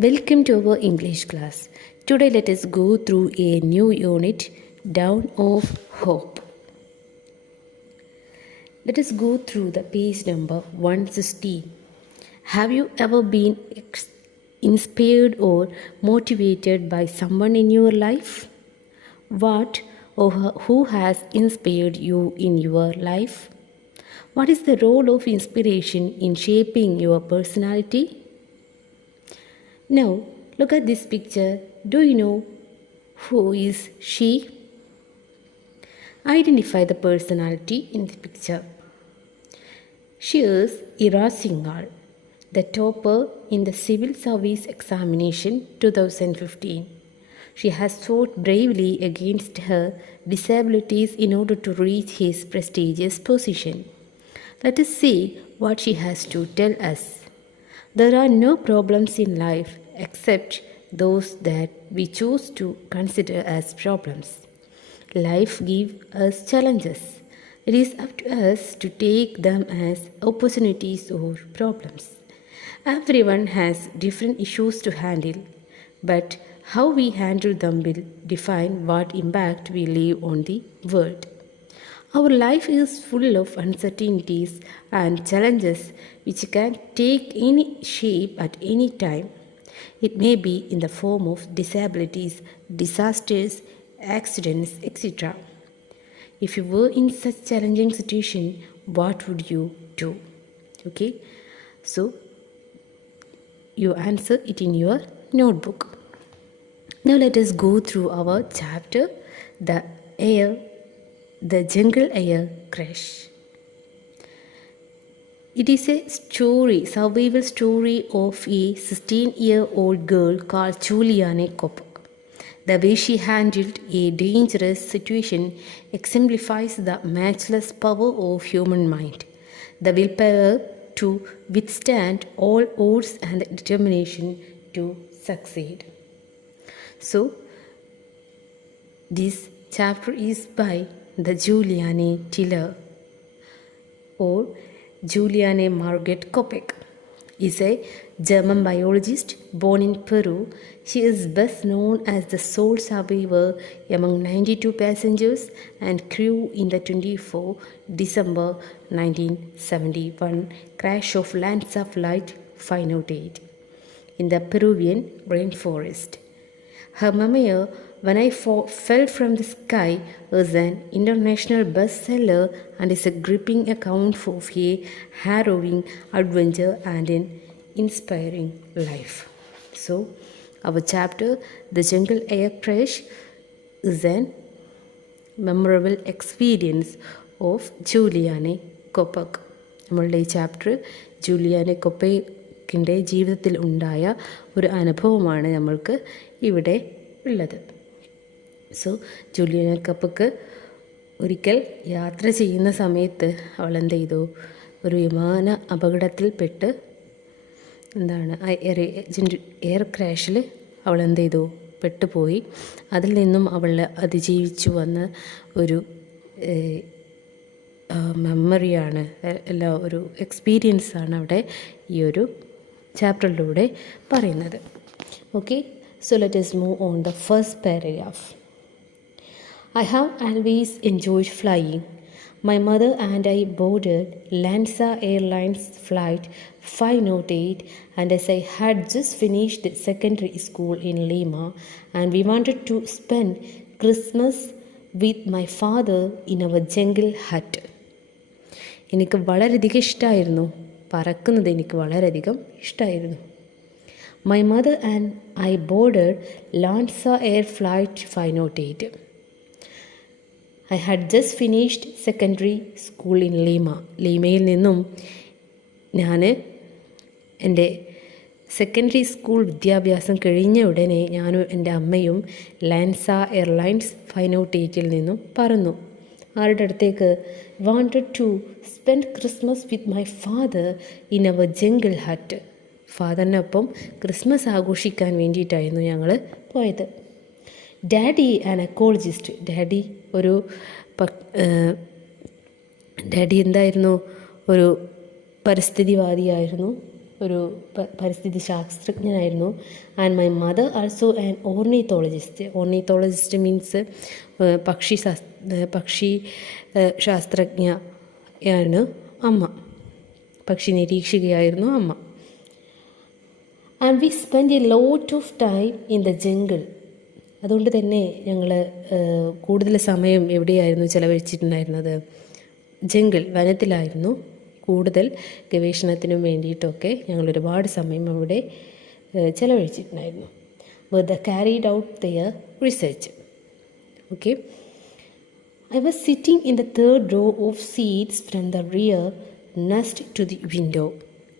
Welcome to our English class. Today let us go through a new unit, Dawn of Hope. Let us go through the page number 160. Have you ever been inspired or motivated by someone in your life? What or who has inspired you in your life? What is the role of inspiration in shaping your personality? Now, look at this picture. Do you know who is she? Identify the personality in the picture. She is Ira Singhal, the topper in the Civil Service Examination 2015. She has fought bravely against her disabilities in order to reach his prestigious position. Let us see what she has to tell us. There are no problems in life except those that we choose to consider as problems. Life gives us challenges. It is up to us to take them as opportunities or problems. Everyone has different issues to handle, but how we handle them will define what impact we leave on the world. Our life is full of uncertainties and challenges which can take any shape at any time. It may be in the form of disabilities, disasters, accidents, etc. If you were in such challenging situation, what would you do? Okay, so you answer it in your notebook. Now let us go through our chapter, the Jungle Air Crash. It is a survival story of a 16-year-old girl called Juliane Koppel. The way she handled a dangerous situation exemplifies the matchless power of human mind, the willpower to withstand all odds and the determination to succeed. So, this chapter is by the Juliane Tiller or Juliane Margaret Koppel is a German biologist born in Peru. She is best known as the sole survivor among 92 passengers and crew in the 24 December 1971 crash of Lanza Flight 508 in the Peruvian rainforest. Her memoir, When I Fell from the Sky, is an international bestseller and is a gripping account of a harrowing adventure and an inspiring life. So, our chapter, The Jungle Air Crash, is an memorable experience of Juliane Koppel. നമ്മളുടെ ഈ chapter ജൂലിയാനെ കൊപ്പക്കിൻ്റെ ജീവിതത്തിൽ ഉണ്ടായ ഒരു അനുഭവമാണ് നമ്മൾക്ക് ഇവിടെ ഉള്ളത്. So ജൂലിയാനെ കൊപ്പക്ക് ഒരിക്കൽ യാത്ര ചെയ്യുന്ന സമയത്ത് അവൾ എന്ത് ചെയ്തു, ഒരു വിമാന അപകടത്തിൽപ്പെട്ട് എയർ ക്രാഷിൽ അവൾ എന്ത് ചെയ്തു, പെട്ടുപോയി. അതിൽ നിന്നും അവൾ അതിജീവിച്ചു വന്ന ഒരു മെമ്മറിയാണ്, ഒരു എക്സ്പീരിയൻസാണ് അവിടെ ഈ ഒരു ചാപ്റ്ററിലൂടെ പറയുന്നത്. Okay, so let us move on the first paragraph. I have always enjoyed flying. My mother and I boarded Lanza Airlines flight 508 and as I had just finished secondary school in Lima and we wanted to spend Christmas with my father in our jungle hut. എനിക്ക് വളരെയധികം ഇഷ്ടമായിരുന്നു, പറക്കുന്നത് എനിക്ക് വളരെയധികം ഇഷ്ടമായിരുന്നു. My mother and I boarded Lanza Air Flight 508. I had just finished secondary school in Lima. ലീമയിൽ നിന്നും ഞാൻ എൻ്റെ സെക്കൻഡറി സ്കൂൾ വിദ്യാഭ്യാസം കഴിഞ്ഞ ഉടനെ ഞാനും എൻ്റെ അമ്മയും ലാൻസ എയർലൈൻസ് 508 നിന്നും പറന്നു. ആരുടെ അടുത്തേക്ക്? Wanted to spend Christmas with my father in our jungle hut. ഫാദറിനൊപ്പം ക്രിസ്മസ് ആഘോഷിക്കാൻ വേണ്ടിയിട്ടായിരുന്നു ഞങ്ങൾ പോയത്. Daddy an ecologist. ഡാഡി എന്തായിരുന്നു? ഒരു പരിസ്ഥിതിവാദിയായിരുന്നു. ഒരു പരിസ്ഥിതി ശാസ്ത്രജ്ഞനായിരുന്നു. And my mother also an ornithologist. Ornithologist means പക്ഷി ശാസ്ത്രജ്ഞയാണ് അമ്മ. പക്ഷി നിരീക്ഷകയായിരുന്നു അമ്മ. And we spend a lot of time in the jungle. അതുകൊണ്ട് തന്നെ ഞങ്ങൾ കൂടുതൽ സമയം എവിടെയായിരുന്നു ചിലവഴിച്ചിട്ടുണ്ടായിരുന്നത്? ജംഗിൾ, വനത്തിലായിരുന്നു കൂടുതൽ ഗവേഷണത്തിനും വേണ്ടിയിട്ടൊക്കെ ഞങ്ങൾ ഒരുപാട് സമയം അവിടെ ചിലവഴിച്ചിട്ടുണ്ടായിരുന്നു. The carried out their research. Okay. I was sitting in the third row of seats from the rear next to the window.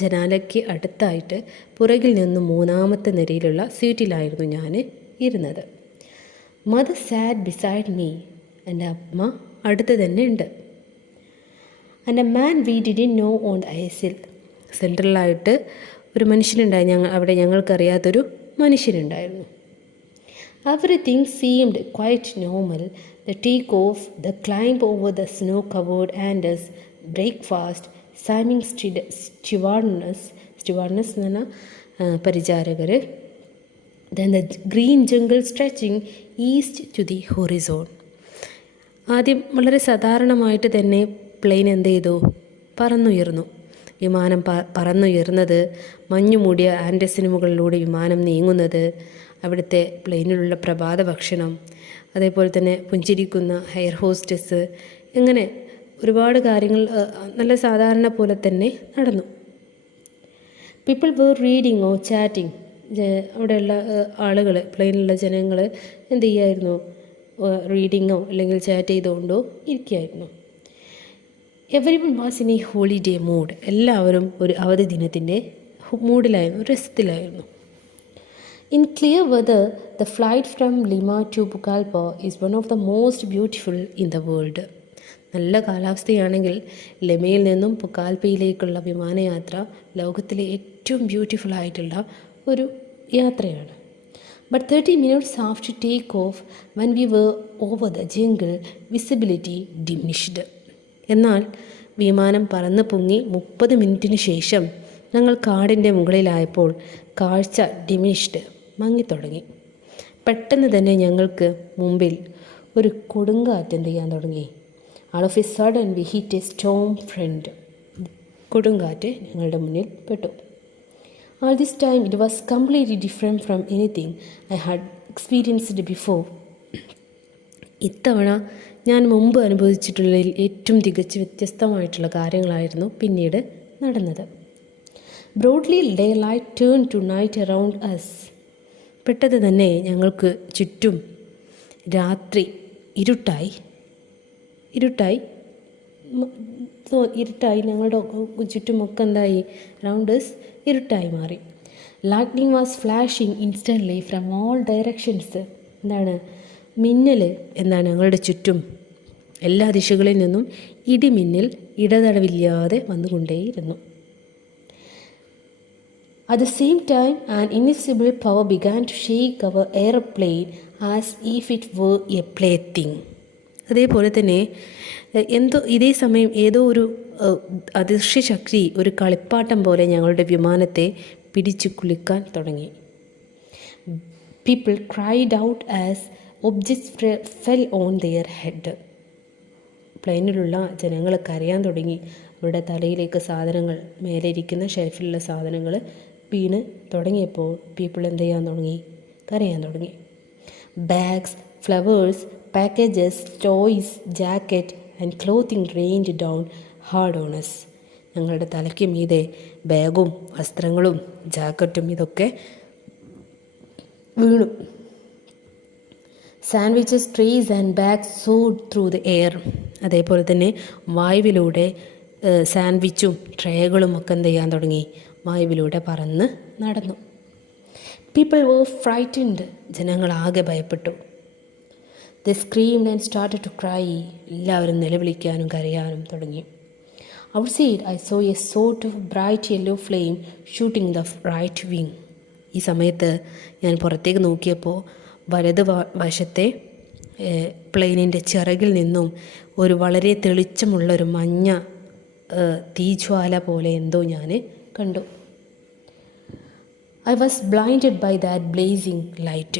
ജനാലയ്ക്ക് അടുത്തായിട്ട് പുറകിൽ നിന്ന് മൂന്നാമത്തെ നിരയിലുള്ള സീറ്റിലായിരുന്നു ഞാൻ ഇരുന്നത്. Mother sat beside me. എൻ്റെ അമ്മ അടുത്ത് തന്നെ ഉണ്ട്. And a man we didn't know on the ഐസിൽ. സെൻട്രലായിട്ട് ഒരു മനുഷ്യനുണ്ടായി. അവിടെ ഞങ്ങൾക്കറിയാത്തൊരു മനുഷ്യനുണ്ടായിരുന്നു. Everything seemed quite normal. The take-off, the climb over the snow-covered Andes, breakfast, Simon stewardess എന്ന് പറഞ്ഞാൽ പരിചാരകർ. Then the green jungle stretching east to the horizon. ആദ്യം വളരെ സാധാരണമായിട്ട് തന്നെ പ്ലെയിൻ എന്ത് ചെയ്തു? പറന്നുയർന്നു. വിമാനം പറന്നുയർന്നത്, മഞ്ഞു മൂടിയ ആൻഡസിന് മുകളിലൂടെ വിമാനം നീങ്ങുന്നത്, അവിടുത്തെ പ്ലെയിനിലുള്ള പ്രഭാത ഭക്ഷണം, അതേപോലെ തന്നെ പുഞ്ചിരിക്കുന്ന ഹെയർ ഹോസ്റ്റസ്, ഇങ്ങനെ ഒരുപാട് കാര്യങ്ങൾ നല്ല സാധാരണ പോലെ തന്നെ നടന്നു. People where reading or chatting. അവിടെയുള്ള ആളുകൾ, പ്ലെയിനിലുള്ള ജനങ്ങൾ എന്ത് ചെയ്യുമായിരുന്നു? റീഡിങ്ങോ അല്ലെങ്കിൽ ചാറ്റ് ചെയ്തുകൊണ്ടോ ഇരിക്കുകയായിരുന്നു. Everyone was in A holiday mood. എല്ലാവരും ഒരു അവധി ദിനത്തിൻ്റെ മൂഡിലായിരുന്നു, രസത്തിലായിരുന്നു. In clear weather, the flight from Lima to Pucallpa is one of the most beautiful in the world. നല്ല കാലാവസ്ഥയാണെങ്കിൽ ലെമയിൽ നിന്നും പുക്കാൽപ്പയിലേക്കുള്ള വിമാനയാത്ര ലോകത്തിലെ ഏറ്റവും ബ്യൂട്ടിഫുൾ ആയിട്ടുള്ള ഒരു യാത്രയാണ്. But 30 minutes after take-off, when we were over the jungle, visibility diminished. എന്നാൽ വിമാനം പറന്ന് പൊങ്ങി 30 മിനിറ്റിന് ശേഷം ഞങ്ങൾ കാടിൻ്റെ മുകളിലായപ്പോൾ കാഴ്ച ഡിമിനിഷ്ഡ്, മങ്ങിത്തുടങ്ങി. പെട്ടെന്ന് തന്നെ ഞങ്ങൾക്ക് മുമ്പിൽ ഒരു കൊടുങ്കാറ്റ് എന്ത് ചെയ്യാൻ തുടങ്ങി. All of a sudden we hit a storm front. കൊടുങ്കാറ്റ് ഞങ്ങളുടെ മുന്നിൽ പെട്ടു. All this time it was completely different from anything I had experienced before. ഇത്തവണ ഞാൻ മുമ്പ് അനുഭവിച്ചിട്ടുള്ളതിൽ ഏറ്റവും തികച്ച് വ്യത്യസ്തമായിട്ടുള്ള കാര്യങ്ങളായിരുന്നു പിന്നീട് നടന്നത്. Broadly daylight turned to night around us. പെട്ടെന്ന് തന്നെ ഞങ്ങൾക്ക് ചുറ്റും രാത്രി ഇരുട്ടായി. ഞങ്ങളുടെ ചുറ്റുമൊക്കെ എന്തായി? അറൗണ്ട് us ഇരുട്ടായി മാറി. Lightning was flashing instantly from all directions. എന്താണ്? മിന്നൽ എന്താണ്? ഞങ്ങളുടെ ചുറ്റും എല്ലാ ദിശകളിൽ നിന്നും ഇടിമിന്നൽ ഇടതടവില്ലാതെ വന്നുകൊണ്ടേയിരുന്നു. At the same time, an invisible power began to shake our airplane as if it were a plaything. അതേപോലെ തന്നെ ഇതേ സമയം ഏതോ ഒരു അദൃശ്യ ശക്തി ഒരു കളിപ്പാട്ടം പോലെ ഞങ്ങളുടെ വിമാനത്തെ പിടിച്ചു കുലുക്കാൻ തുടങ്ങി. People cried out as objects fell on their head. പ്ലെയിനിലുള്ള ജനങ്ങൾ കരയാൻ തുടങ്ങി. അവരുടെ തലയിലേക്ക് സാധനങ്ങൾ, മേലെ ഇരിക്കുന്ന ഷെൽഫിലുള്ള സാധനങ്ങൾ വീണ് തുടങ്ങിയപ്പോൾ പീപ്പിൾ എന്ത് ചെയ്യാൻ തുടങ്ങി? കരയാൻ തുടങ്ങി. Bags, flowers, packages, toys, jacket and clothing rained down hard on us. ഞങ്ങളുടെ തലയ്ക്ക് മീതെ ബാഗും വസ്ത്രങ്ങളും ജാക്കറ്റും ഇതൊക്കെ വീണു. Sandwiches, trays and bags soared through the air. അതേപോലെ തന്നെ വായുവിലൂടെ സാൻഡ്വിച്ചും ട്രേകളും ഒക്കെ എന്ത് ചെയ്യാൻ തുടങ്ങി? വായുവിലൂടെ പറന്ന് നടന്നു. People were frightened. ജനങ്ങളാകെ ഭയപ്പെട്ടു. They screamed and started to cry. എല്ലാവരും നിലവിളിക്കാനും കരയാനും തുടങ്ങി. Outside I saw a sort of bright yellow flame shooting the right wing. ഈ സമയത്ത് ഞാൻ പുറത്തേക്ക് നോക്കിയപ്പോൾ വലത് വശത്തെ പ്ലെയിനിൻ്റെ ചിറകിൽ നിന്നും ഒരു വളരെ തെളിച്ചമുള്ളൊരു മഞ്ഞ തീജ്വാല പോലെ എന്തോ ഞാൻ കണ്ടു. I was blinded by that blazing light.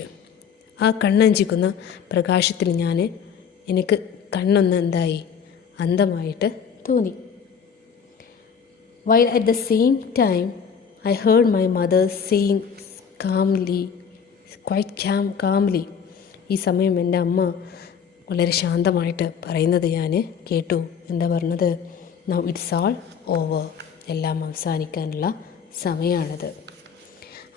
ആ കണ്ണഞ്ചിക്കുന്ന പ്രകാശത്തിൽ എനിക്ക് കണ്ണൊന്ന് എന്തായി, അന്ധമായിട്ട് തോന്നി. While at the same time I heard my mother saying calmly, calmly, ഈ സമയം എൻ്റെ അമ്മ വളരെ ശാന്തമായിട്ട് പറയുന്നത് ഞാൻ കേട്ടു. എന്താ പറഞ്ഞത്? Now it's all over. എല്ലാം അവസാനിക്കാനുള്ള സമയമാണത്.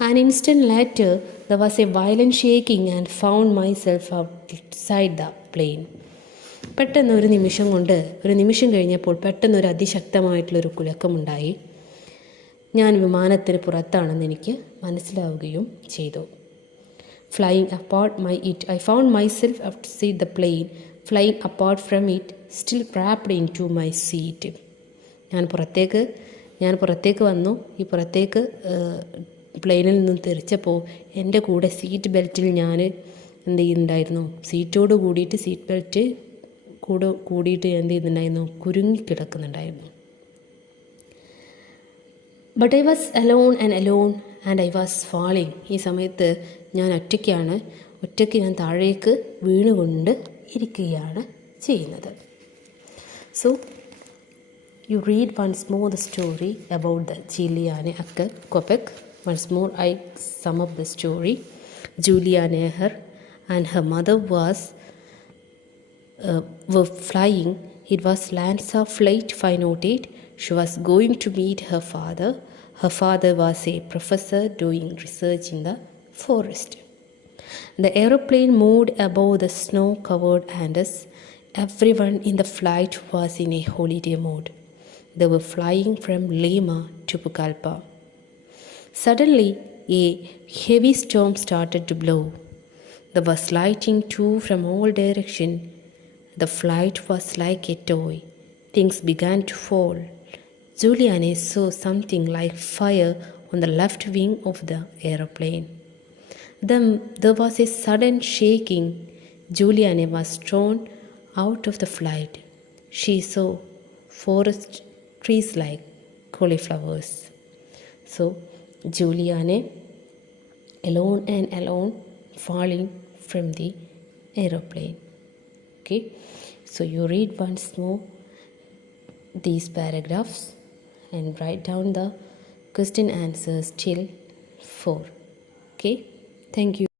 An instant later, there was a violent shaking and found myself outside the plane. പെട്ടെന്ന് ഒരു നിമിഷം കഴിഞ്ഞപ്പോൾ പെട്ടെന്നൊരു അതിശക്തമായിട്ടുള്ളൊരു കുലുക്കമുണ്ടായി. ഞാൻ വിമാനത്തിന് പുറത്താണെന്ന് എനിക്ക് മനസ്സിലാവുകയും ചെയ്തു. Flying apart I found myself outside the plane, flying apart from it, still wrapped into my seat. ഞാൻ പുറത്തേക്ക് വന്നു. ഈ പുറത്തേക്ക് പ്ലെയിനിൽ നിന്നും തെറിച്ചപ്പോൾ എൻ്റെ കൂടെ സീറ്റ് ബെൽറ്റിൽ ഞാൻ എന്ത് ചെയ്യുന്നുണ്ടായിരുന്നു, സീറ്റ് ബെൽറ്റ് കൂടിയിട്ട് എന്ത് ചെയ്യുന്നുണ്ടായിരുന്നു, കുരുങ്ങിക്കിടക്കുന്നുണ്ടായിരുന്നു. But I was alone and I was falling. ഈ സമയത്ത് ഞാൻ ഒറ്റയ്ക്ക് ഞാൻ താഴേക്ക് വീണുകൊണ്ട് ഇരിക്കുകയാണ് ചെയ്യുന്നത്. So you read once more the story about the Juliane Akker Kopek. Once more I sum up the story. Juliane Akker and her mother were flying. It was Lanza Flight 508. She was going to meet her father. Her father was a professor doing research in the forest. The aeroplane moved above the snow-covered Andes. Everyone in the flight was in a holiday mood. They were flying from Lima to Pucallpa. Suddenly, a heavy storm started to blow. There was lightning too from all directions. The flight was like a toy. Things began to fall. Juliane saw something like fire on the left wing of the aeroplane. Then there was a sudden shaking. Juliane was thrown out of the flight. She saw forest trees like cauliflowers. So Juliane alone falling from the aeroplane. Okay, so you read once more these paragraphs and write down the question answers till 4. Okay, thank you.